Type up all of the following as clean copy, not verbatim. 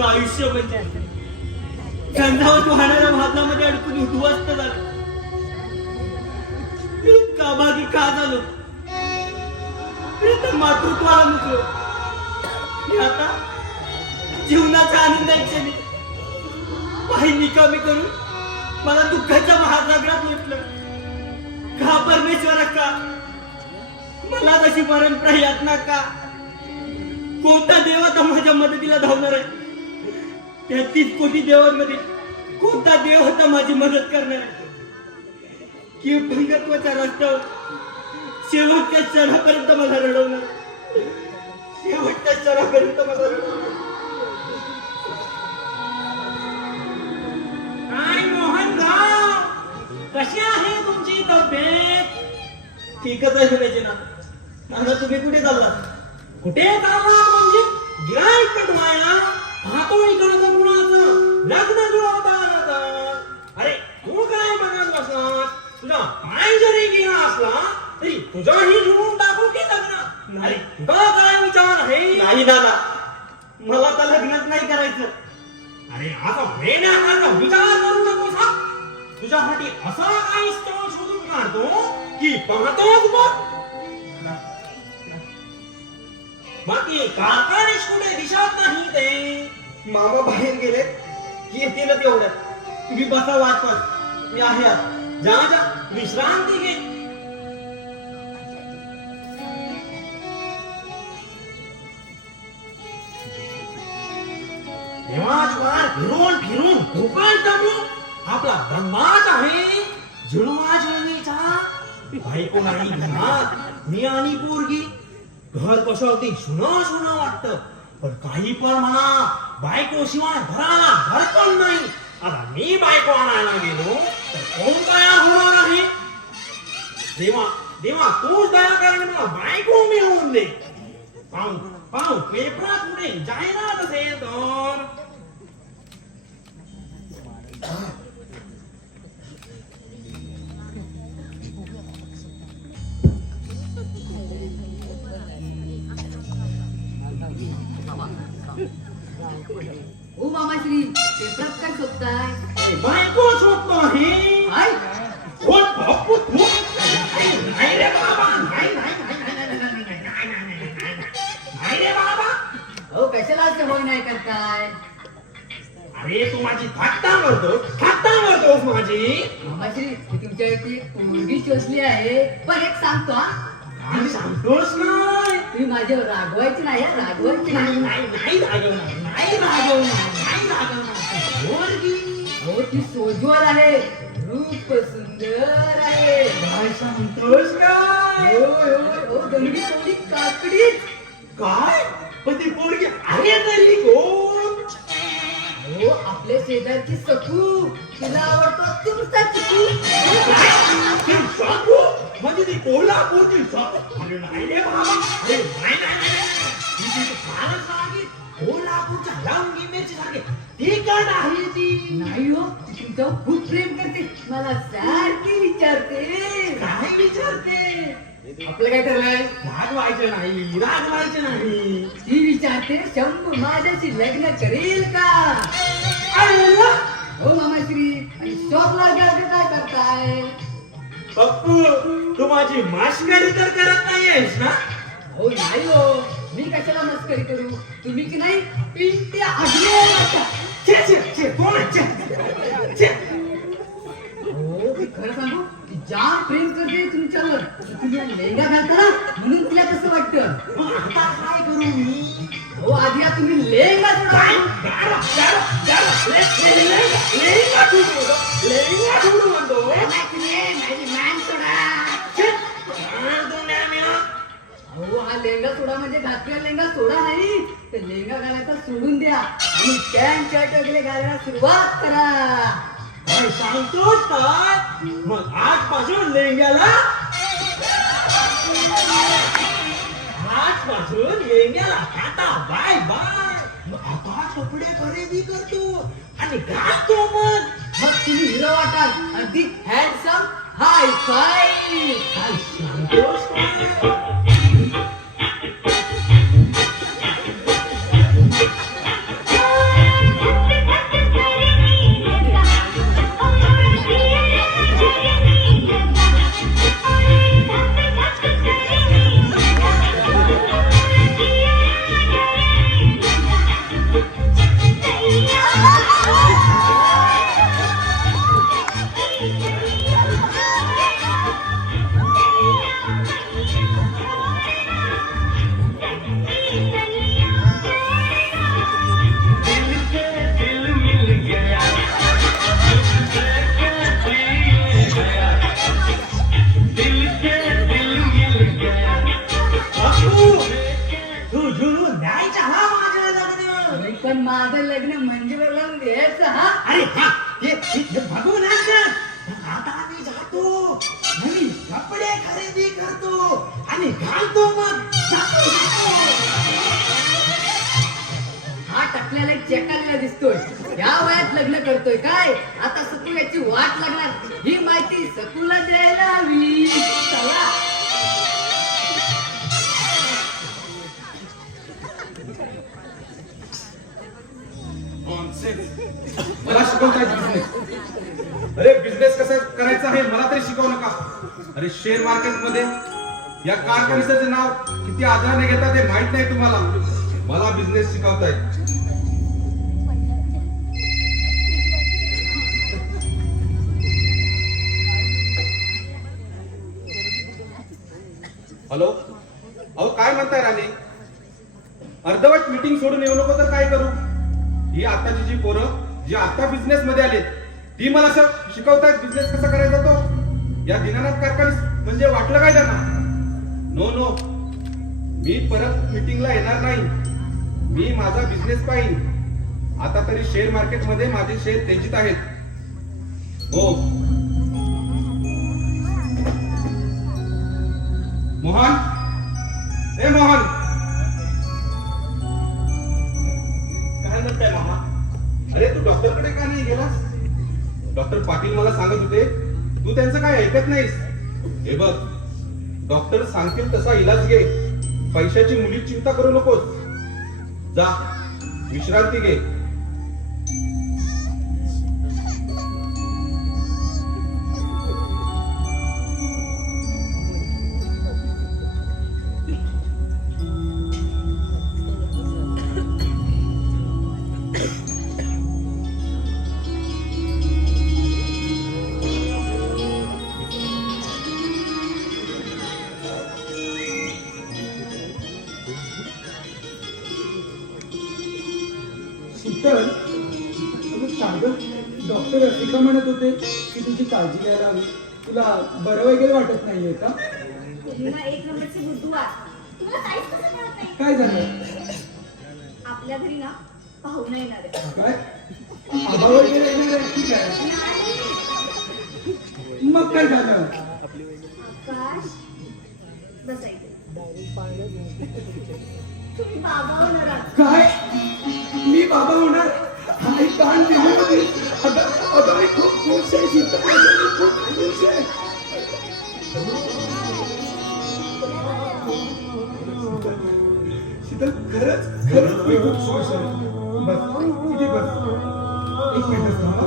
आयुष्य गंधावत वाहणाऱ्या भातामध्ये अडकून उद्ध्वस्त झालं. काभागी का झालो, मातृत्वाला मुकलो. आता जीवनाच्या आनंदाची काही निकामी करून मला दुःखाच्या महासागरात लुटलं. का परमेश्वरा, का मला तशी मरण प्रयत्न का? कोणता देव आता माझ्या मदतीला धावणार आहे? त्या 30 कोटी देवांमध्ये कोणता देव होता माझी मदत करणार? की भंगत्वाच्या रस्त्यावर शेवटच्या क्षणापर्यंत मला रडवणार, शेवटच्या क्षणापर्यंत मला रडवणार. काय मोहनराव, कशी आहे तुमची तब्येत? ठीकच आहे सुनेची ना. आता तुम्ही कुठे चाललात? कुठे चालला म्हणजे गिराईक कटवायला. पाहतो इकडचं कुणाचं लग्न जुळवता आलं. अरे तू काय बघत बसलास? तुझा पाय जरी गेला असला तरी तुझाही जुळवून टाकू की लग्न? अरे तुझा काय विचार आहे? नाही दादा, मला तर लग्नच नाही करायचं. अरे आता वेड्यासारखा विचार करू नकोस हा. तुझ्यासाठी असा काही स्थळ शोधून काढतो की पाहतोच बघ. बाकी कारखानेश कुठे दिसत नाही ते. मामा बाहेर गेले की येतील तेवढ्यात. तुम्ही बसा वाटपास, मी आहे आता. जा जा विश्रांती घे. देवाजवार फिरून फिरून खूपच दमलो. आपला ब्रह्माच आहे जुळवा जुळणीचा. बायको नाही घरात, मी आणि पोरगी. घर कसं अगदी सुनं सुनं वाटतं, पण काही पण म्हणा, बायको शिवाय घराला घर पण नाही. आता मी बायको आणायला गेलो तर कोण तयार होणार आहे? देवा देवा, तूच दया करायला मला बायको मिळवून दे. पाहू पाहू पेपरात पुढे जाहिरात असेल तर. ओ मामाश्री, पेपरात काय शोधताय? बायको शोधतो आहे. आई, कोण बापू तू? नाही रे बाबा, नाही नाही नाही रे बाबा. अहो कशाला असं होय नाही करताय? अरे तू माझी थट्टा करतोस माझी. मामाश्री, मी तुमच्या इथे मुलगी शोधली आहे. पण एक सांगतो हा, काय सांगतोस नाही? तुम्ही माझ्यावर रागवायची नाही हा, रागवायची नाही नाही. नाही रागवणार, नाही रागवणार, नाही रागवणार. पोरगी, हो ती सोजवर आहे, रूप सुंदर आहे. काय सांगतोस काय? होय होय हो, दंडी थोडी काकडीच. काय? पण ती पोरगी आहे तरी कोण? हो, आपल्या शेजारची सकू. तिला आवडतो तुमचा चिकू. ती साकू? म्हणजे ती कोल्हापूरची साकू? अरे नाही रे बाबा, अरे नाही नाही नाही. ती फारच सारखी कोल्हापूरच्या लवंगी मिरची सारखी तिखट आहे ती. नाही हो, ती तुमच्यावर खूप प्रेम करते. मला सारखी विचारते. काय विचारते? आपलं काय ठरलंय? रागवायचं नाही. ती विचारते, शंभू माझ्याशी लग्न करेल का? अरे वा! हो मामाश्री, आणि शॉपला गेले काय करताय? पप्पू, तू माझी मास्करी तर करत नाहीयेस ना? हो नाही हो, मी कशाला मस्करी करू? तुम्ही की नाही पिंट्या आडले वाटता. छे छे छे, कोण आहे? छे छे. हो, खरं सांगू ती जाम प्रेम करते तुमच्यावर. तुम्ही हा लेंगा घालता ना म्हणून तिला कसं वाटतं. मग आता काय करू मी? हो आधी हा तुम्ही लेंगा सोडा. अहो हा लेंगा सोडा म्हणजे घातलेला लेंगा सोडा नाही. ते लेंगा घालायचा सोडून द्या आणि पॅन्ट शर्ट वगैरे घालायला सुरुवात करा. काय सांगतोस काय? मग आजपासून लेंग्याला टाटा बाय बाय. मग आता कपडे खरेदी करतो आणि घालतो मग तुम्ही हिरो वाटाल आणि ती हँडसम हाय फाय. काय सांगतोस काय? पण माझं लग्न म्हणजे लावून द्यायचं. हा अरे हा हे भगवान आता मी जातो नवीन कपडे खरेदी करतो आणि घालतो. मग जातो. हा टकल्याला चेकायला दिसतोय. या वयात लग्न करतोय काय. आता सकू याची वाट लागणार. ही माहिती सकूला द्यायला हवी. चला मला शिकवताय बिझनेस. अरे बिझनेस कसा करायचा आहे मला तरी शिकवू नका. अरे शेअर मार्केट मध्ये या कारखान्याचं नाव किती आदराने घेतात हे माहित नाही तुम्हाला. मला बिझनेस शिकवताय. हॅलो अहो काय म्हणताय राणे. अर्धवट मीटिंग सोडून येऊ नको तर काय करू. ही आताची जी पोरं जी आता बिझनेस मध्ये आले ती मला शिकवतायत बिझनेस कसा करायचा तो. या दीनानाथ कारखाने म्हणजे वाटलं काय त्यांना. नो नो मी परत मीटिंगला येणार नाही. मी माझा बिझनेस पाहिन. आता तरी शेअर मार्केट मध्ये माझे शेअर तेजीत आहेत. हो मोहन ए मोहन. काय म्हणताय मामा. अरे तू डॉक्टरकडे का नाही गेलास. डॉक्टर पाटील मला सांगत होते तू त्यांचं काय ऐकत नाहीस. हे बघ डॉक्टर सांगतील तसा इलाज घे. पैशाची मुली चिंता करू नकोस. जा विश्रांती घे. शीतल, तुझं सागर डॉक्टर रसिका म्हणत होते की तुझी काळजी घ्यायला हवी. तुला बरं वगैरे वाटत नाहीये का. एक नंबरची बुद्धू आहे. तुम्हाला काहीच कसं कळत नाही. काय झालं. आपल्या घरी ना पाहुणा येणार आहे. काय आबा वगैरे येणार आहे की काय. मग काय झालं. आकाश बसायचं. तुम्ही बाबा होणार आहात. काय मी बाबा होणार. आई कान दिली होती. अगं मी खूप खुश आहे शीतल. मी खूप खुश आहे. शीतल खरंच खरंच मी खूप खुश आहे. बस इथे बस. एक मिनिट थांबा.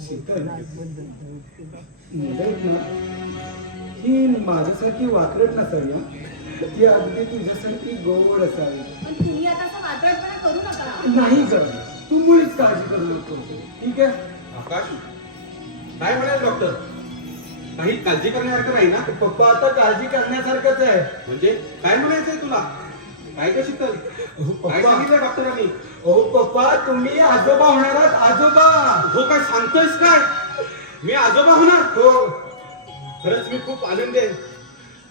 शीतल, मला एक ना, ही माझ्यासारखी वात्रट नसावी हा. ती अगदी तुझ्यासारखी गोड असावी. पण तुम्ही आता असं वात्रटपणा करू नका. नाही ग, तू मुळीच काळजी करू नको, ठीक आहे? आकाश काय म्हणाल डॉक्टर? काही काळजी करण्यासारखं नाही ना? पप्पा आता काळजी करण्यासारखंच आहे. म्हणजे काय म्हणायचंय तुला? काय का शीतल? काय सांगितलं डॉक्टरांनी? ओ पप्पा, तुम्ही आजोबा होणार आहात, आजोबा. हो काय सांगतोयस काय? मी आजोबा होणार? हो. खरंच मी खूप आनंदी आहे.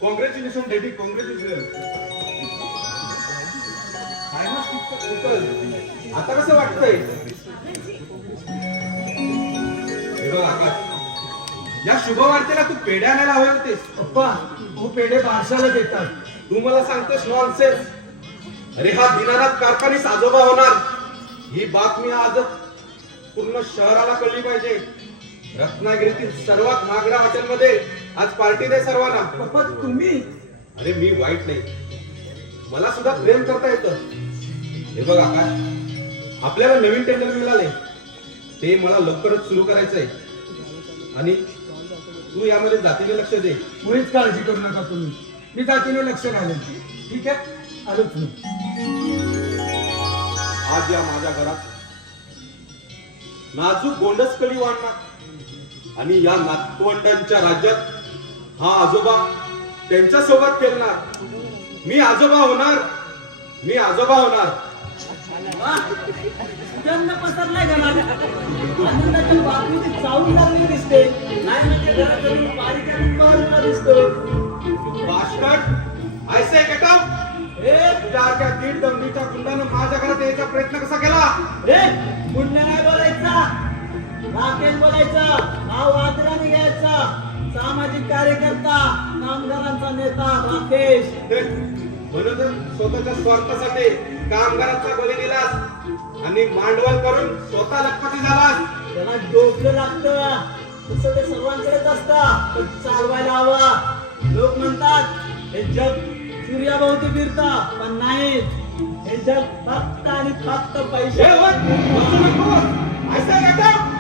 Congratulation daddy, congratulation. काय ना शीतल, आता कसं वाटतंय? हे बघ आकाश, या शुभवार्तेला तू पेढे आणायला हवे होतेस. पप्पा, हो पेढे बारशाला देतात. तू मला सांगतोस नॉनसेन्स. अरे हा दीनानाथ कारखानीस आजोबा होणार, ही बातमी आज पूर्ण शहराला कळली पाहिजे. रत्नागिरीतील सर्वात महागड्या हॉटेलमध्ये आज पार्टी दे सर्वांना. पप्पा तुम्ही, अरे मी वाईट नाही, मला सुद्धा प्रेम करता येतं. हे बघ आकाश, आपल्याला नवीन टेंडर मिळाले, ते मला लवकरच सुरू करायचंय. आणि तू यामध्ये जातीने लक्ष दे. मुळीच काळजी करू नका तुम्ही, मी जातीने लक्ष घालेन. ठीक आहे, आलो तुम्ही. आज या माझ्या घरात नाजूक गोंडस कळी वाढणार आणि या नातवंडांच्या राज्यात हा आजोबा त्यांच्या सोबत खेळणार. मी आजोबा होणार, मी आजोबा होणार. सुगंध पसरलाय घरात. आनंदाच्या बातमीची चावून लागली दिसते. नाही म्हणजे घरात जरूर पारिजात मारून दिसतो. Bastard, I say get out. तुझ्या दीड दमडीच्या गुंडानं माझ्या घरात यायचा प्रयत्न कसा केला? रे पुण्य नाही बोलायचा, राकेश बोलायचा, नाव आदराने घ्यायचा. सामाजिक कार्यकर्ता, कामगारांचा नेता राकेश. म्हणून स्वतःच्या स्वार्थासाठी कामगारांचा बळी दिलास आणि मांडवल करून स्वतः लखपती झालास. त्याला डोकं लागतं, तसं ते सर्वांकडेच असतं, पण चालवायला हवं. लोक म्हणतात हे जग सूर्याभोवती फिरतं, पण नाही, हे जग फक्त आणि फक्त पैसे. बसू नको. I say get out.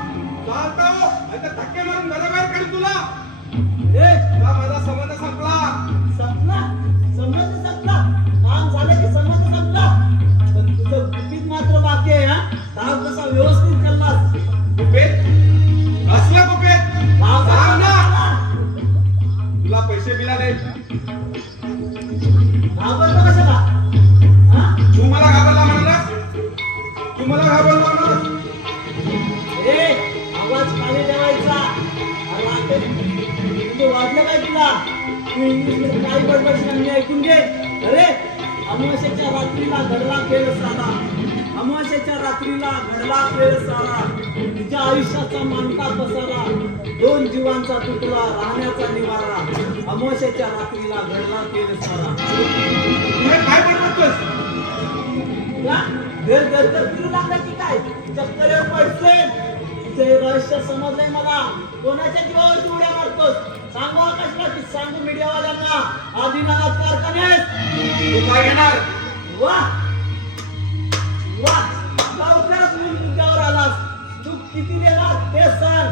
चालता हो, आता धक्के मारून घराबाहेर काढ तुला. ए, तुला माझा संबंध संपला. संपला, संबंध संपला, काम झालं की संबंध संपला. पण तुझं गुपित मात्र बाकी आहे. हा काम कसा व्यवस्थित चाललास? गुपेत? असलं गुपेत? सांग ना. तुला पैसे मिळाले, घाबरतो कशाला? हा? तू मला घाबरला म्हणालास? तू मला घाबरला म्हणालास? ए, आवाज खाली ठेवायचा. अरे तुझं वाटलं काय तुला? तू इंग्लिश काय बडबड मी ऐकून घे. अरे अमावास्येच्या रात्रीला घडला खेळ सारा, अमावास्येच्या रात्रीला घडला खेळ सारा. तुझ्या आयुष्याचा मानता पसारा, दोन जीवांचा तुटला राहण्याचा निवारा. अमावास्येच्या रात्रीला घडला खेळ सारा. तू हे काय बडबडतोस? तुला घर घर फिरू लागलं की काय? चक्कर येऊन पडते. तुझे रहस्य समजलंय मला. कोणाच्या जीवावर उड्या मारतोस? सांगू आकाशला की सांगू मीडियावाल्यांना? आधी नागात कारखाने. तू काय घेणार? वा वा, लवकरच मुद्द्यावर आलास. तू किती देणार ते सांग.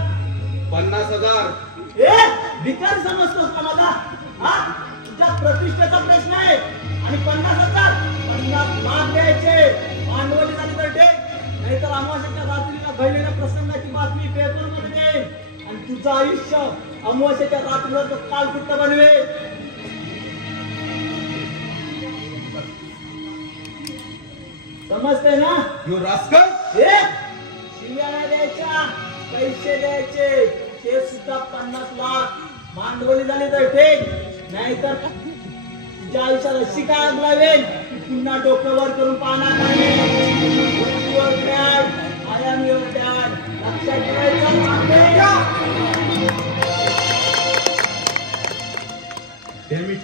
50,000. ए, भिकारी समजतोस का मला? हा, तुझ्या प्रतिष्ठेचा प्रश्न आहे. आणि 50,000, 50 लाख द्यायचे. भांडवली झाली तर दे, नाहीतर अमावास्येच्या रात्रीला घडलेल्या प्रसंगाची बातमी पेपरमध्ये देईन आणि तुझं आयुष्य अमावस्येच्या रात्रीवर कालकुट्ट बनवेल. समजतंय ना? You rascal. शिव्या द्यायच्या, पैसे द्यायचे, ते सुद्धा 50 लाख भांडवली झाले तर ठीक, नाहीतर तुझ्या आयुष्यात अशी काय आग लावेल की पुन्हा डोकं वर करून पाहणार नाही. Your dad, I am your dad. लक्षात ठेवायचं. Damn it.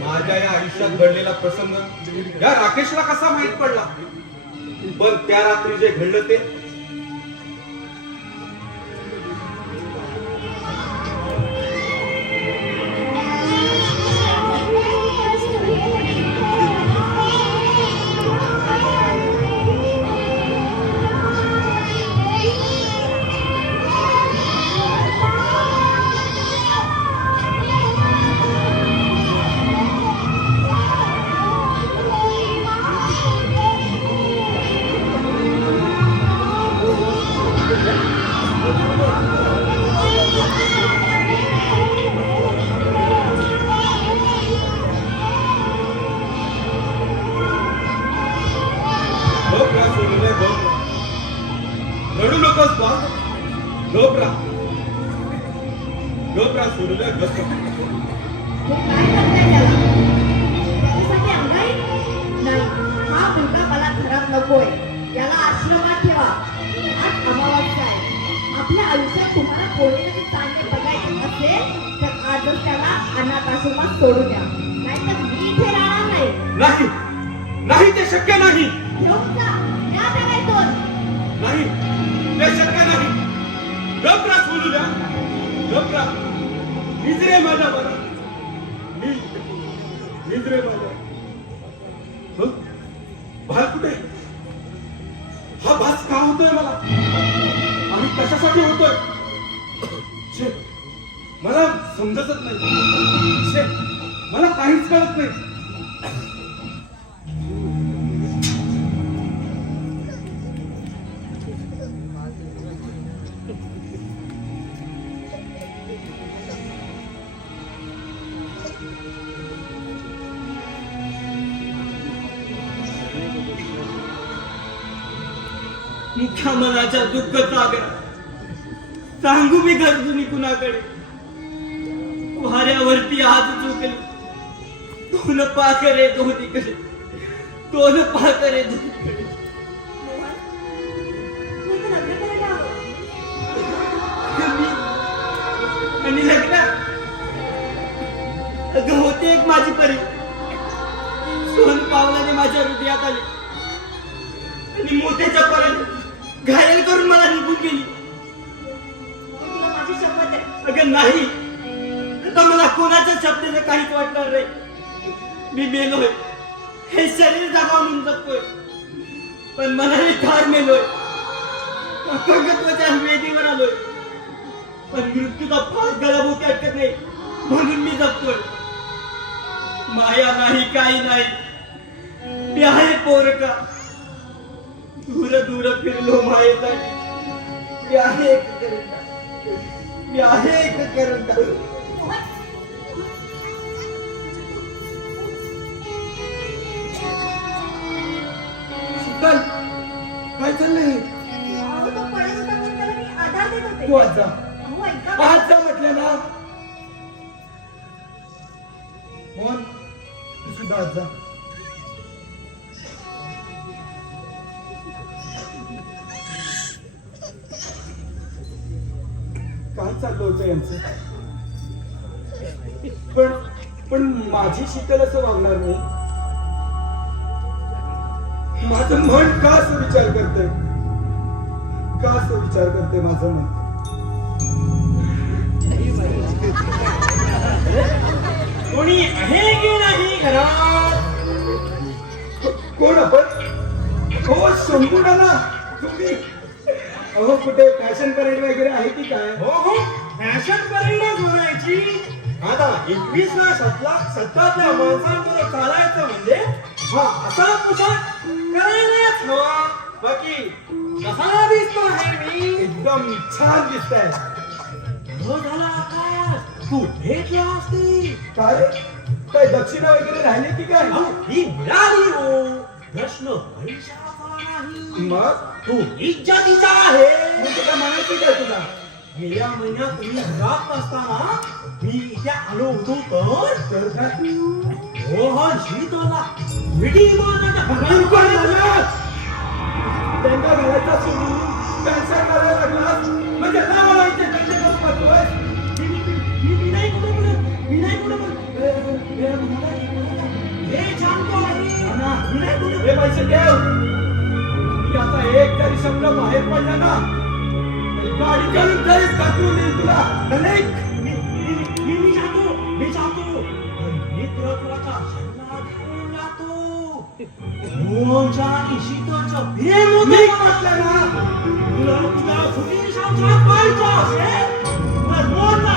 माझ्या या आयुष्यात घडलेला प्रसंग या राकेशला कसा माहित पडला? पण त्या रात्री जे घडलं ते रडू नकोस बा. घबरा सोडूया गप. हे काय करताय त्याला? त्याच्यासाठी अंगाई? नाही, हा मुलगा मला घरात नकोय. याला आश्रमात ठेवा. आज अमावस्या आहे. आपल्या आयुष्यात तुम्हाला कोणी तरी चांगले बघायचे असेल तर आजच त्याला अनाथ आश्रमात सोडून द्या. नाहीतर मी इथे राहणार नाही. नाही ते शक्य नाही. घेऊन जा. या बघायचोच. नाही ते शक्य नाही. घबरा सोडूया. घबरा. निजरे माझ्या बरं. निजरे माझ्या. भाल कुठे? हा भास का होतोय मला? आणि कशासाठी होतोय? छे, मला समजतच नाही. छे, मला काहीच कळत नाही. मुख्या मनाच्या दुःख सागर सांगू मी गरजूनी कुणाकडे. वाऱ्यावरती हात चुकले, दोन पाखरे दोन्हीकडे, दोन पाखरे दोन्हीकडे. मोहन, तू इथं लग्न करायला हवं. आणि लग्न अगं होते एक माझी परी. सोन पावलाने माझ्या हृदयात आली आणि मोठ्याच्या पर्यंत घायल करून मला निघून गेली. तुला माझी शपथ आहे. अगं नाही, आता मला कोणाच्या शब्दाचं काहीच वाटणार नाही. मी मेलोय, हे शरीर जगा म्हणून जगतोय, पण मनाने ठार मेलोय. अपंगत्वाच्या वेदीवर आलोय, पण मृत्यूचा फास गळाभोवती अटकत नाही म्हणून मी जगतोय. माया नाही, काही नाही, मी आहे पोरका. दूर दूर फिरलो मायेसाठी. मी आहे एक करंडा, मी आहे एक करंडा. शीतल, काय चाललंय? अहो, तो पडत होता म्हणून त्याला मी आधार देत होते. तू आज जा. अहो, ऐका. आज जा म्हटलं ना. मोहन, तू सुद्धा आज जा. काय चाललं होतं यांचं? पण माझी शीतल असं वागणार नाही. माझं मन का असं विचार करतंय? का असं विचार करते माझं मन? कोणी आहे की नाही घरात? कोण आपण? हो, शंभूडा ना तुम्ही. अहो, कुठे फॅशन परेड वगैरे आहे की काय? हो, फॅशन परेडच म्हणायची. आता 21व्या शतकातल्या माणसांबरोबर चालायचं म्हणजे हा असा पोशाख करायलाच हवा. बाकी कसा दिसतो आहे मी? एकदम छान दिसताय. बरं झालं आकाश, तू भेटला असती. काय काय दक्षिणा वगैरे राहिले की काय? ही मिळाली हो. प्रश्न पैशाचा नाही, मग तू इज्जतीचा आहे. म्हणजे काय म्हणायचं काय तुला? गेल्या महिन्यात तुम्ही घरात नसताना मी इथे आलो होतो तर तर काय? मोहन शीतला मिटिंग भगवान कोण झालं? त्यांना घालायचा सोडून त्यांचा करायला लागला म्हणजे काय म्हणायचे त्यांचे करून करतोय? मी नाही कुठे बोलत, मी नाही कुठे बोलत. हे सांगतो आहे. मी नाही कुठे हे पैसे देव मी आता एक जरी शब्द बाहेर पडला ना तरी गाडी घालून तरी काढून देईल तुला. नाही मी जातो. मित्रत्वाचा सल्ला घेऊन जातो. मोहनच्या आणि शीतलचं प्रेम होतं. मी म्हटलं ना तुला सुखी संसार पाहिजे असेल तर मोहनला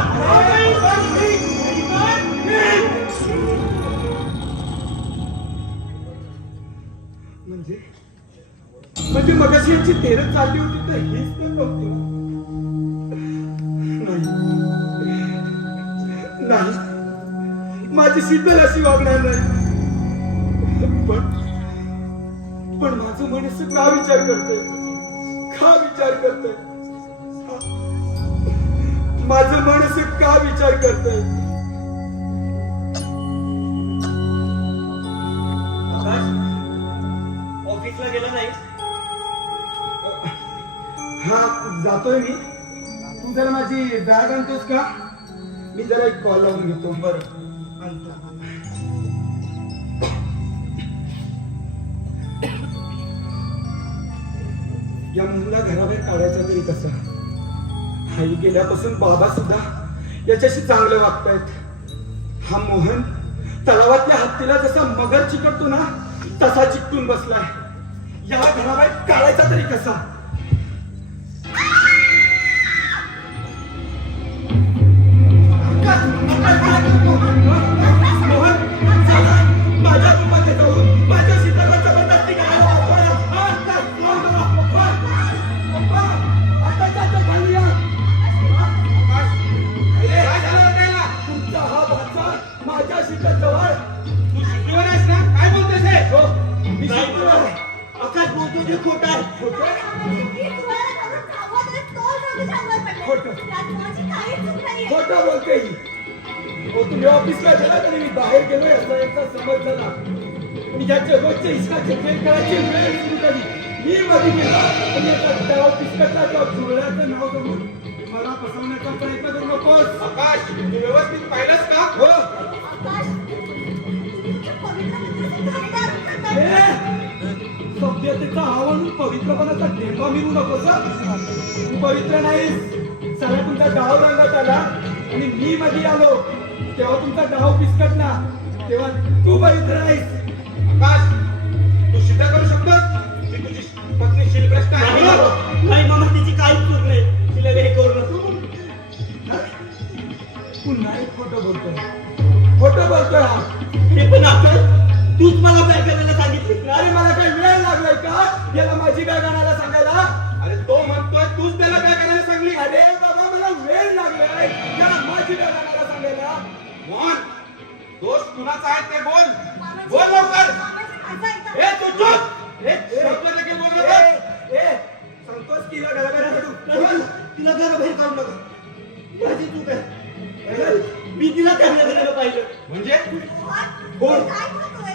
म्हणजे मगाशी याची तेरच चालली होती तर हीच तर नव्हती. नाही माझी शीतल अशी वागणार नाही. पण माझं मनुष्य का विचार करतोय? माझं मनुष्य का विचार करतोय? ऑफिसला गेला नाहीस? हा जातोय मी. तू जरा माझी बॅग आणतोस का? मी जरा एक कॉल लावून घेतो. बरं आणतो. या मुलीला घराबाहेर काढायचा तरी कसा? आई गेल्यापासून बाबा सुद्धा याच्याशी चांगलं वागतायत. हा मोहन तलावातल्या हत्तीला जसा मगर चिकटतो ना तसा चिकटून बसलाय. याला घराबाहेर काढायचा तरी कसा? मोहन चला माझ्या रूपात जाऊन माझ्या शीतलाचा बंदास्ती करायला काय झालं त्याला? तुमचा हा भाचा माझ्या शीतल जवळ. तू शिकलीवर आहेस ना? काय बोलतोस हे? हो मी शिकलो आहे. आकाश बोलतो ते खोट आहे. खोटं? खोटं बोलते ही. हो तुम्ही ऑफिसला गेला तरी मी बाहेर गेलो याचा याचा समज झाला. आणि ज्याच्या रोजचे इस्काचे खेळ करायची वेळ सुरू झाली. मी मध्ये गेला आणि याचा त्या ऑफिसकडला किंवा जुळण्याचं नाव समोर मला फसवण्याचा प्रयत्न करू नकोस. आकाश, तू व्यवस्थित पाहिलंस का? हो सभ्यतेचा आव्हान पवित्रपणाचा ढेंबा मिळू नकोस. तू पवित्र नाहीस. सगळा तुमचा डाव रंगात आला आणि मी मध्ये आलो तेव्हा तुमचा डाव पिसकटला. तेव्हा तू पवित्र नाहीस. आकाश, तू सिद्ध करू शकतोस की तुझी पत्नी शिल्पभ्रष्ट आहे? नाही मामा, तिची काहीच चूक नाही. तिला हे करू नको. पुन्हा एक खोटं बोलतोय हा. हे पण आपण तूच मला बॅग करायला सांगितली. अरे मला काही वेळ लागलाय का याला माझी बॅग आणायला सांगायला? अरे तो म्हणतोय तूच त्याला काय करायला सांगली. अरे बाबा मला वेळ लागलाय याला माझी बॅग आणायला सांगायला. मोहन, दोष कुणाचा आहे ते बोल. बोल लवकर. हे तू चुप. हे शब्द देखील बोल नको. संतोष तिला घराबाहेर काढू. तिला घराबाहेर काढू नका. माझी चूक आहे. मी तिला चांगलं करायला पाहिजे. म्हणजे बोल.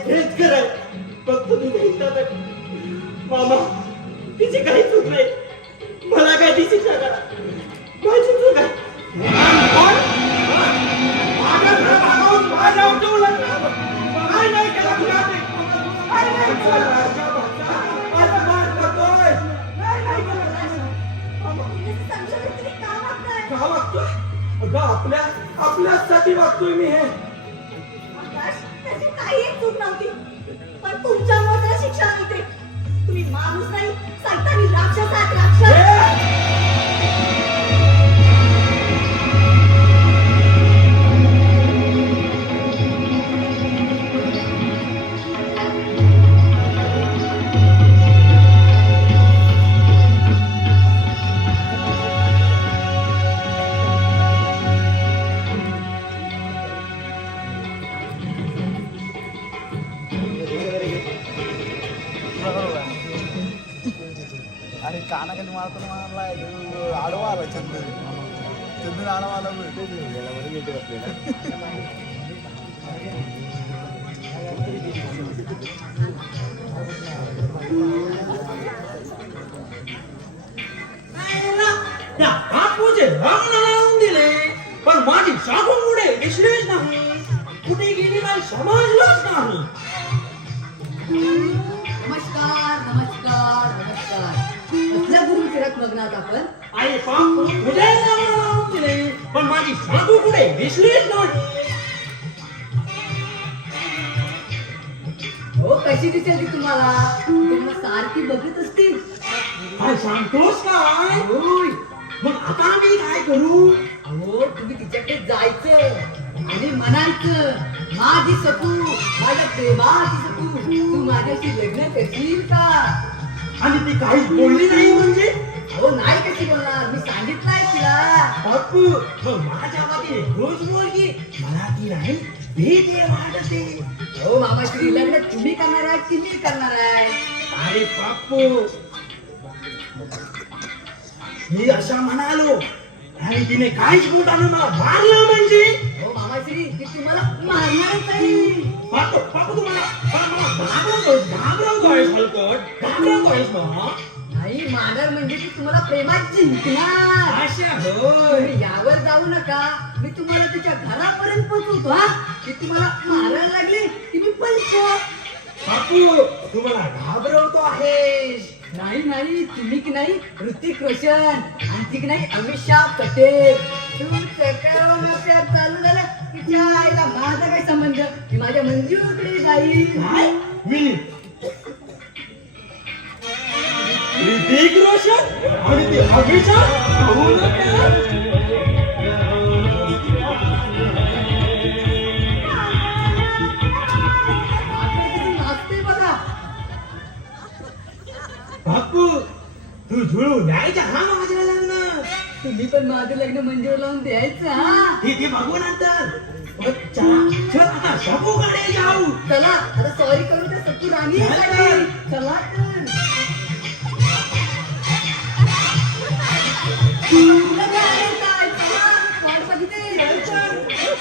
हेच कराय फक्त तुझ्या हिताचं आहे. मामा, तिची काही चूक नाही. मला काय ती शिक्षा करा. माझी चूक आहे. माझ्या घरात आगाऊन माझ्यावर जेवू लागला. काय नाही केलं तुला ते? काय नाही केलं? माझा मार खातोय. का वागतोय? अगं आपल्यासाठी वागतोय मी हे. काही चूक नव्हती पण तुमच्यामुळे त्याला शिक्षा मिळते. तुम्ही माणूस नाही, सैतानी राक्षस आहात, राक्षस. पानाखाली मारतो मारलाय आडवा आला चंदन आडवा आला त्या बापूचे रंग लावून दिले पण माझी शाखू पुढे दिसलीच नाही. कुठे गेली नाही समजलंच नाही. नमस्कार नमस्कार नमस्कार कसल्या गुरुचरक लग्नात आपण आई बापू तुझे रंग लावून दिले पण माझी शाखू पुढे दिसलीच नाही. हो कशी दिसेल ती तुम्हाला तुम्हाला सारखी बघत असतील काय सांगतोस काय? होय. मग आता मी काय करू? अहो तुम्ही तिच्याकडे जायचं आणि म्हणायचं माझी सकू माझ्या प्रेमाची सकू तू माझ्याशी लग्न करशील का? आणि ती काहीच बोलली नाही म्हणजे? हो नाही कशी बोलणार मी सांगितलंय तिला बापू मग माझ्या मध्ये रोज मुलगी मला ती नाही ते वाटते. हो मामाश्री लग्न तुम्ही करणार आहे की मी करणार आहे? अरे बापू मी अशा म्हणालो आणि तिने काहीच बोटानं मला मारलं म्हणजे? हो मामाश्री ती तुम्हाला मारणारच आहे. बापू बापू तुम्हाला घाबरवतोयस हलकट घाबरवतोयस ना? नाही मारणार म्हणजे ती तुम्हाला प्रेमात जिंकणार. अशा होय. तुम्ही यावर जाऊ नका मी तुम्हाला तिच्या घरापर्यंत पोहोचवतो हा ती तुम्हाला मारायला लागली की मी पळतो. बापू तुम्हाला घाबरवतो आहेस. नाही नाही तुम्ही की नाही ऋतिक रोशन आणि ती की नाही अमिताभ पटेल तुमचं करोना चालू झालं की त्या आईला माझा काय संबंध ती माझ्या मंजूकडे जाईल. काय? मी ऋतिक रोशन आणि ते अभिषेक पाहू नका. नाचते बघा. बापू तू जुळू न्यायच्या हा माझ्या लग्न. तुम्ही पण माझं लग्न मंजूर लावून द्यायचं हा. ते बघू नंतर. मग चला चल आता शाबूकडे जाऊ. चला आता सॉरी करू त्या सत्तू राणी आहे. चला तर तुला काय काय? चला, वाट बघितली.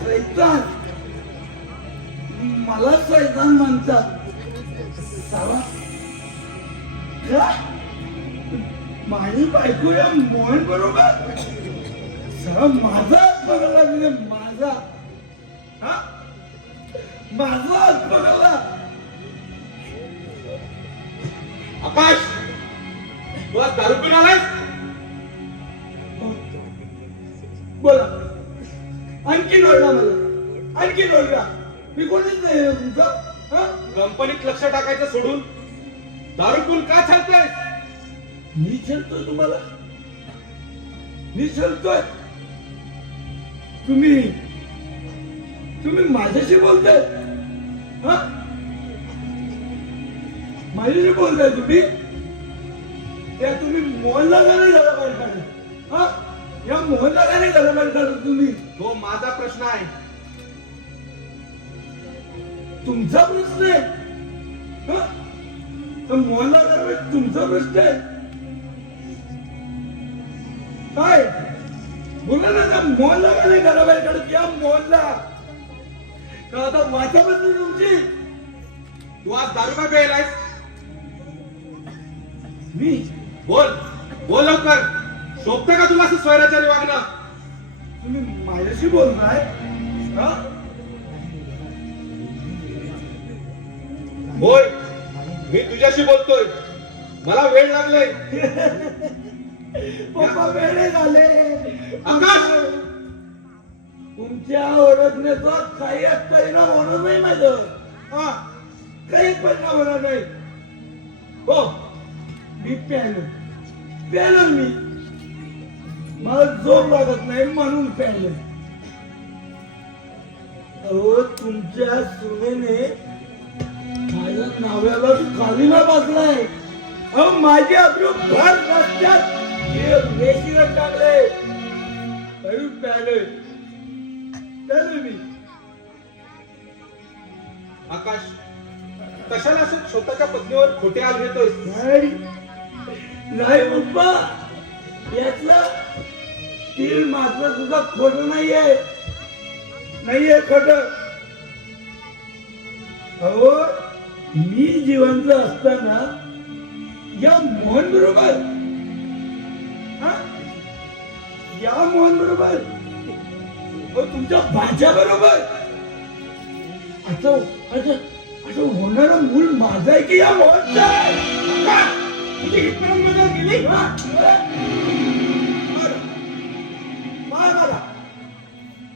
सैतान मला सैतान म्हणतात साला का? माझी बायको या मोहन बरोबर सगळा माझा हात बघायला लागले माझा हा माझा हात बघायला. आकाश तू आज दारू पिऊन आलायस? बोला आणखी ओरडा मला आणखी ओरडा. मी कोणीच नाही तुमचं हा? कंपनीत लक्ष टाकायचं सोडून दारू पिऊन का चालतंय? मी छळतोय तुम्हाला? मी छळतोय? तुम्ही माझ्याशी बोलताय हा? माझ्याशी बोलताय तुम्ही? त्या तुम्ही मोहनला का नाही झाला पाहिजे हा? या मोहनला का नाही झाला पाहिजे तुम्ही? तो माझा प्रश्न आहे. तुमचा प्रश्न आहे हा? तर मोहनला झाला तुमचा प्रश्न आहे काय? बोला ना त्या मोहनला का नाही झाला पाहिजे? या मोहनला का आता वाचा बसली तुमची? तू आज दारू का प्यायलायस? मी बोल बोल लवकर. शोभतं का तुला असं स्वैराचारी वागणं? तुम्ही माझ्याशी बोलताय हा? होय मी तुझ्याशी बोलतोय. मला वेळ लागलाय. पप्पा वेळे झाले. आकाश! तुमच्या ओळखण्याचा काही परिणाम होणार नाही माझं हा? काही परिणाम होणार नाही. हो मी प्यालो मी. मला झोप लागत नाही म्हणून प्यालो. अहो तुमच्या सुनेने माझ्या नाव्याला कालिमा बसलाय. अहो माझी अब्रू भर रस्त्यात वेशीवर टाकले. प्याले मी. आकाश, कशाला असं स्वतःच्या पत्नीवर खोटे आल घेतोय? नाही पप्पा, यातलं तीळ मात्र सुद्धा खोट नाहीये खोट. अहो मी जिवंत असताना या मोहन बरोबर तुमच्या भाच्या बरोबर असं होणारं मूल माझं आहे की या मोहनचं आहे? तुझी इथपर्यंत मदत केली मला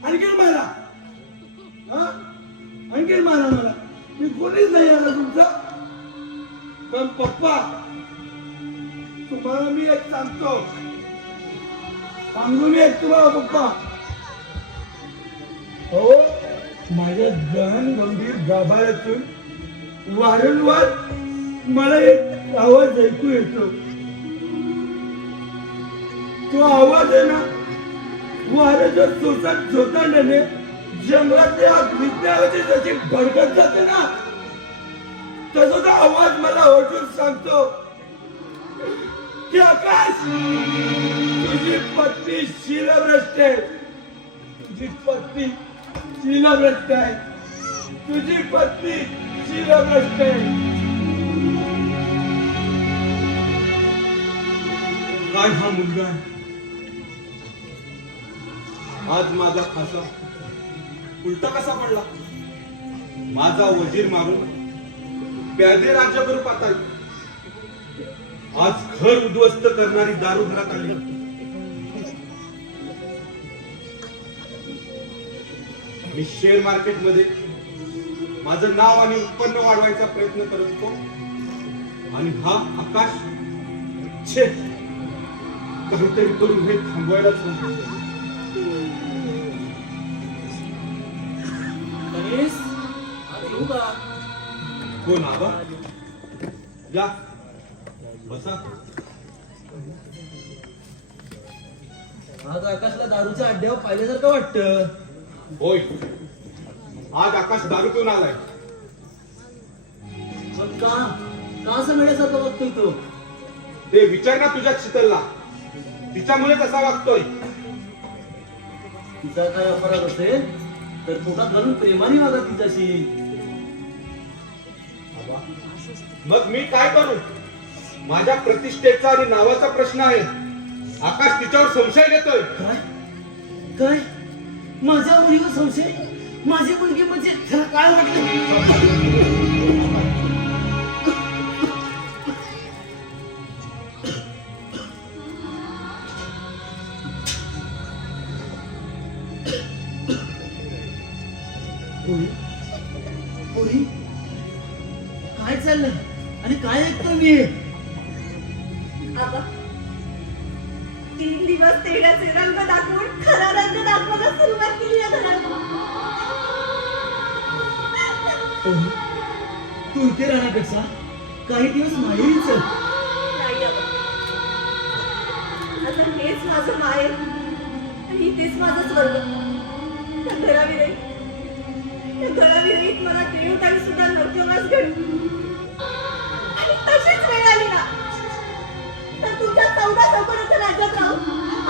आणखीन मारा मला. मी कोणीच नाही आला तुमचा. पण पप्पा तुम्हाला मी एक सांगतो तुम्हाला पप्पा. हो माझ्या गहन गंभीर गाभाऱ्यातून वारंवार मला एक आवाज ऐकू येतो. तो आवाज आहे ना वाऱ्याच्या चोतांड्याने जंगलातल्या विज्ञानाची जशी भडकत जाते ना तसा तो आवाज मला ओळखून सांगतो की आकाश तुझी पत्नी शीलभ्रष्ट आहे. तुझी पत्नी शीलभ्रष्ट आहे. काय हा मुलगा आहे? आज माझा फासा उलटा कसा पडला? माझा वजीर मारून प्यादे राज्य करू पाहताय. आज घर उद्ध्वस्त करणारी दारू घरात आली. मी शेअर मार्केट मध्ये माझं नाव आणि उत्पन्न वाढवायचा प्रयत्न करत होतो आणि हा आकाश छे काहीतरी करून हे थांबवायलाच होतं. कोण आबा? या बसा. आज आकाशला दारूच्या अड्ड्यावर पाहिल्यासारखं वाटतं. होय, आज आकाश दारू पिऊन आलाय. पण का असं मिळाल्यासारखं वागतोय तो? ते विचार ना तुझ्या शीतलला, तिच्यामुळे कसा वागतोय. तिचा काय अपराध असेल तर पोटात घालून प्रेमाने वागा तिच्याशी. मग मी काय करू? माझ्या प्रतिष्ठेचा आणि नावाचा प्रश्न आहे. आकाश तिच्यावर संशय घेतोय. काय माझ्या मुलीवर संशय? माझी मुलगी म्हणजे त्याला काय वाटलं? काय चाललंय आणि काय ऐकतो मी? आबा 3 दिवस तेड्याचे रंग दाखवून खरा रंग दाखवायला सुरुवात केली या घरात. तू इथे राहण्यापेक्षा काही दिवस माहेरी चल. नाही आबा, आता हेच माझं माहेर आणि इथेच माझं स्वर्ग. त्या घराविरहित मला देवताने सुद्धा नवतेवास घडली आणि तशीच वेळ आली ना तर तुमच्या 14 चौकोनाच्या राज्यात राहून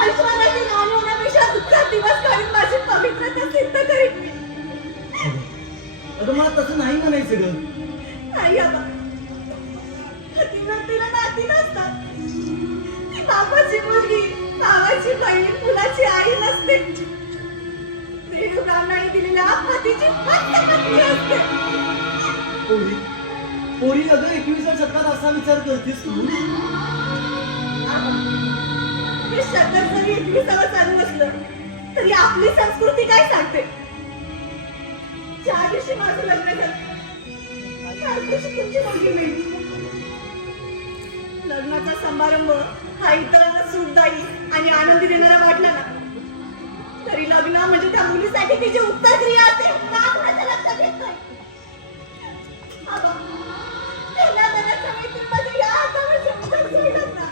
ऐश्वर्याची नाणी होण्यापेक्षा दुःखात दिवस काढून माझी पवित्रता सिद्ध करीन मी. अगं मला तसं नाही म्हणायचं ग. नाही आबा, तिला नाती नसतात. ती बापाची मुलगी, भावाची बहीण, मुलाची आई नसते. देवरावने दिलेल्या पतीची फक्त पत्नी असते. पोरी अगं 21व्या शतकात असा विचार करतेस तू? आबा, हे शतक जरी 21वा चालू असलं तरी आपली संस्कृती काय सांगते? ज्या दिवशी माझं लग्न झालं त्याच दिवशी तुमची मुलगी मिळली. लग्नाचा समारंभ हा इतरांना सुखदायी आणि आनंदी देणारा वाटला ना तरी लग्न म्हणजे त्या मुलीसाठी तिची उत्तर क्रिया असते का कुणाच्या लक्षात येत नाही. अगं, पहिल्या लग्नाच्या मैत्रीमध्ये या हातावर शब्द सोडत ना.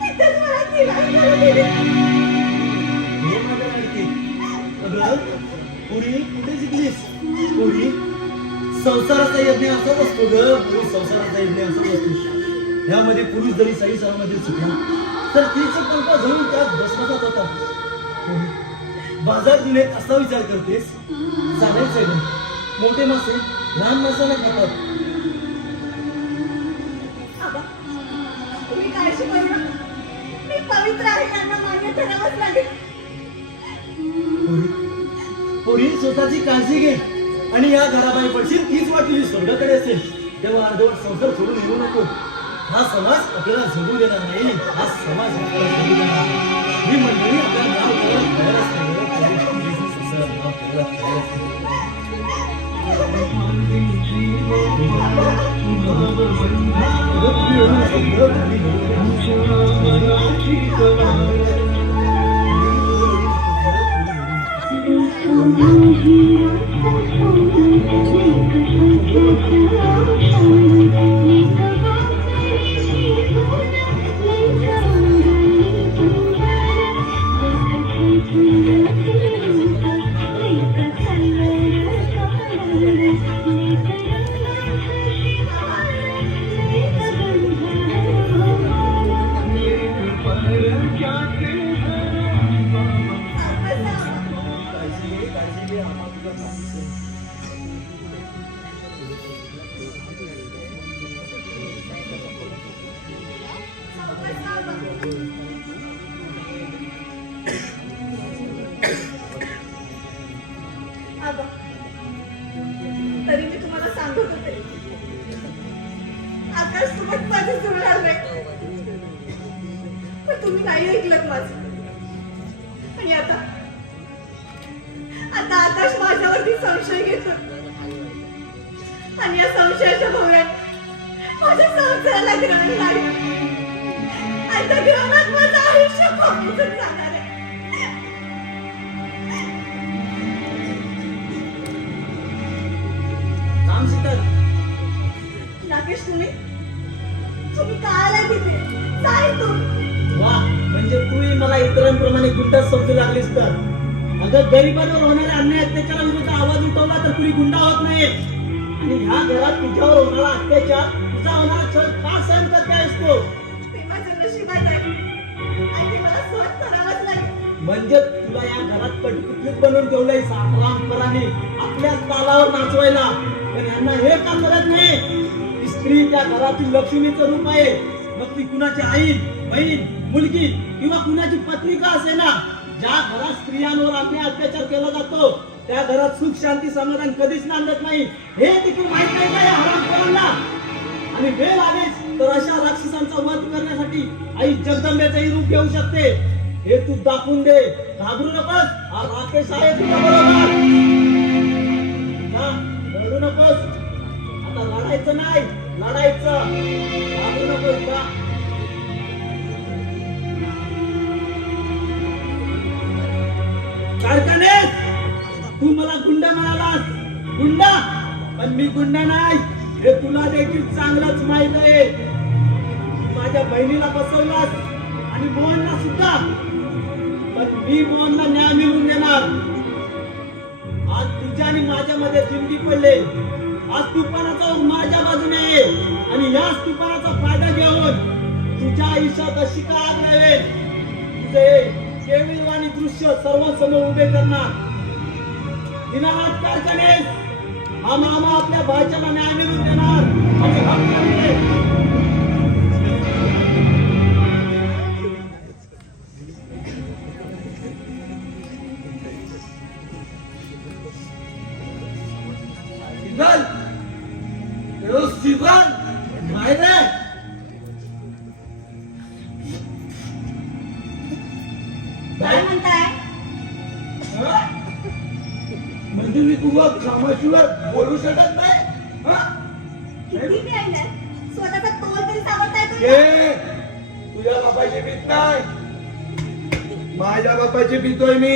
तिथेच मला तिलाही करून दिली. हे माझ्या माहिती. अगं, पुरी कुठे शिकलीस? पुरी संसाराचा यज्ञ असाच असतो ग. पुरी संसाराचा यज्ञ असाच असतो. यामध्ये पुरुष जरी सही सलामतीत चुकला तर तिचं पंखा झळून त्यात भस्मसात होता. बाजार दुनियेत असा विचार करतेस? चालायचंय ग. मोठे मासे लहान माशाला खातात. आबा, तुम्ही काळजी करू नका. मी पवित्र आहे यांना मान्य करावंच लागेल. पुरी स्वतःची काळजी घे आणि या घराबाहेर पडशील तीच वाट तुझी स्वर्गाकडे असेल. तेव्हा अर्धवट संसार सोडून येऊ नको. हा समाज आपल्याला जगू देणार नाही. हा समाज आपल्याला जगू देणार नाही. ही मंडळी आपल्याला नाव करायला तयार असते. आबा, तरी मी तुम्हाला सांगत होते आकाश सोबत माझं जुळणार नाही, पण तुम्ही नाही ऐकलं माझं. आणि आता आकाश माझ्यावरती संशय घेतो आणि या संशयाच्या भोवऱ्यात माझ्या संसाराला ग्रहण लागलं. आता ग्रहणात माझं आयुष्य खोपून जाणार आहे. राकेश, तुम्ही काय आलाय तिथे? काय तू? वा, म्हणजे तूही मला इतरांप्रमाणे गुंडाच समजू लागलीस तर? अगं, गरिबांवर होणाऱ्या अन्याय अत्याचाराविरुद्ध आवाज उठवला तर कुणी गुंडा होत नाही. आणि ह्या घरात तुझ्यावर होणारा अत्याचार, तुझा होणारा छळ का सहन करता असतो? ते माझं नशिबात आहे आणि ते मला सहन करावंच लागेल. म्हणजे तुला या घरात कटपुतलीत बनवून ठेवलंय रामकरांनी आपल्याच तालावर नाचवायला. पण यांना हे का करत नाही? स्त्री त्या घरातील लक्ष्मीचं रूप आहे. मग ती कुणाची आई, बहीण, मुलगी किंवा कुणाची पत्नी का असे ना, ज्या घरात स्त्रियांवर अन्याय अत्याचार केला जातो त्या घरात सुख शांती समाधान कधीच नांदत नाही. हे देखील माहित नाही का या हरामखोरांना? आणि वेळ आलीच तर अशा राक्षसांचा वध करण्यासाठी आई जगदंबेचंही रूप घेऊ शकते. हे तू दाखवून दे. घाबरू नकोस. हा राकेश आहे तुझ्या बरोबर. रडू नकोस. आता लढायचं नाही, लढायचं. घाबरू नकोस का? कारखाने, तू मला गुंडा म्हणालास. गुंडा? पण मी गुंडा नाही हे तुला देखील चांगलंच माहित आहे. माझ्या बहिणीला फसवलास आणि मोहनला सुद्धा. पण मी मोहनला न्याय मिळवून देणार. आज तुझ्या आणि माझ्यामध्ये जिंदगी पडले. आज तुफानाचा ओघ माझ्या बाजूने आहे आणि या तुफानाचा फायदा घेऊन तुझ्या आयुष्यात अशी का आग राहील? तुझे केविलवाणी दृश्य सर्वांसमोर उभे करणार. दिनानाथ कारखाने, हा मामा आपल्या भाच्याला न्याय मिळवून देणार. आणि हक्काने काय म्हणताय? म्हणजे मी तुला कामाशिवाय बोलू शकत नाही? किती प्यायलाय? स्वतःचा तोल तरी सावरताय तुम्ही? ये, तुझ्या बापाची भीत नाही. माझ्या बापाची पितोय मी.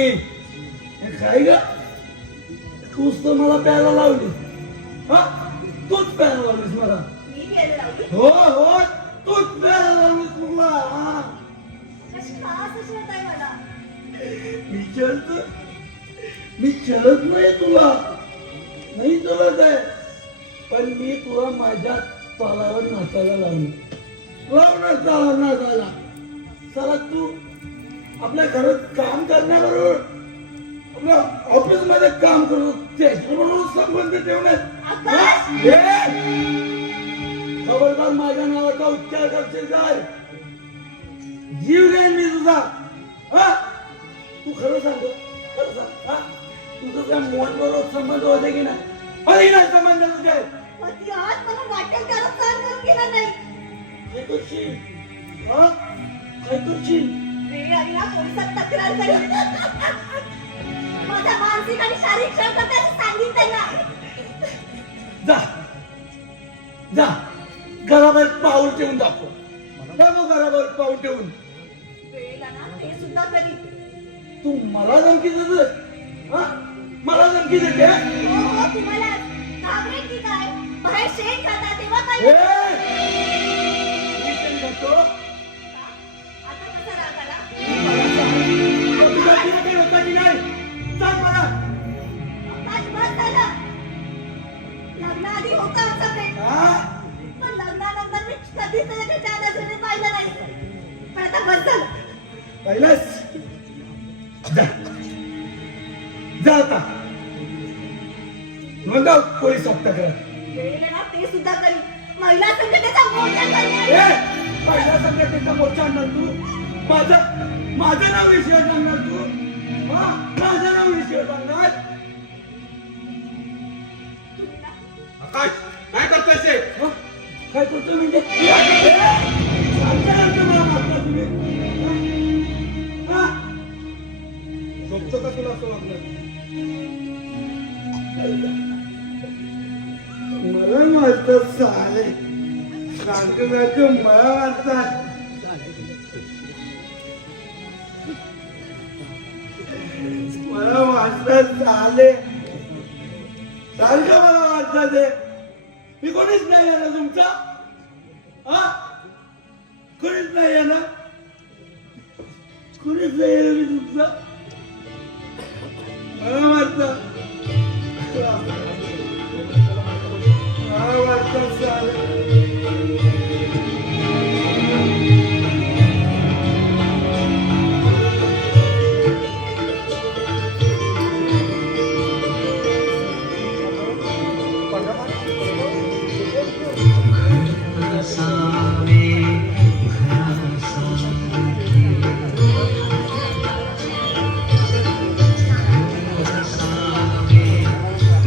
हे काय ग, तूच तर मला प्यायला लावलीस. हा, तूच प्यायला लावलीस मला. मी घ्यायला लावली हो हो, तूच प्यायला लावलीस मला. हा, कशी खास असत आहे मला. मी चलत नाही तुला, नाही चलत आहे, पण मी तुला माझ्या तालावर नाचायला लावलं. लावणार ताला नाचायला. चला तू आपल्या घरात काम करण्याबरोबर आपल्या ऑफिस मध्ये काम करतो त्याच्याबरोबर संबंध ठेवण्यात. आकाश! खबरदार माझ्या नावाचा उच्चार करशील काय, जीव घेईन मी तुझा. हा, तू खरं सांग, खरं सांग. हा, तुझं त्या मोहन बरोबर संबंध होते की नाही? होते की नाही संबंध तुझे? पती आज मला वाटेल त्याला सहन करून गेला नाही. काय करशील? हा, काय करशील? वेळ आली ना पोलिसात तक्रार करेल. माझा मानसिक आणि शारीरिक छळ करताना सांगितलं त्यांना. जा जा, घराबाहेर पाऊल ठेवून दाखव. दाखव घराबाहेर पाऊल ठेवून. वेळेला ना ते सुद्धा करी. तू मला धमकी देतोय? हा, मला धमकी देते? हो हो, तुम्हाला घाबरेल की काय? बाहेर शेण खाता तेव्हा काय? ए! मी शेण खातो? आता कसा राग आला? तुला तिला काही होतं की नाही? सांग मला. आकाश, बस झालं. लग्नाआधी होता आमचा प्रेम. हा? पण लग्नानंतर मी कधीच त्याच्या त्या नजरेने पाहिलं नाही. पण आता बस झालं. पहिलंच जा, जा आता. नोंदव पोलिसात तक्रार. वेळेला ना ते सुद्धा करी. महिला संघटनेचा मोर्चा करणार. ए, पहिल्या संघटनेचा मोर्चा आणणार तू? माझं नाव विषय सांगणार तू? हा, माझं नाव विषय सांगणार? आकाश काय करतोय ते? हं? काय करतो म्हणजे? सांगता मला मारता तुम्ही? हा? झोपतो का तुला असं वागलं? मला मारतात साले, सारखं सारखं मला मारतात. मला मारतात साले, सारखं मला मारतात. हे मी कोणीच नाही आहे ना तुमचा? हा, कोणीच नाही आहे ना? कोणीच नाही आहे मी तुमचा? मला मारतात. मला मारतात साले.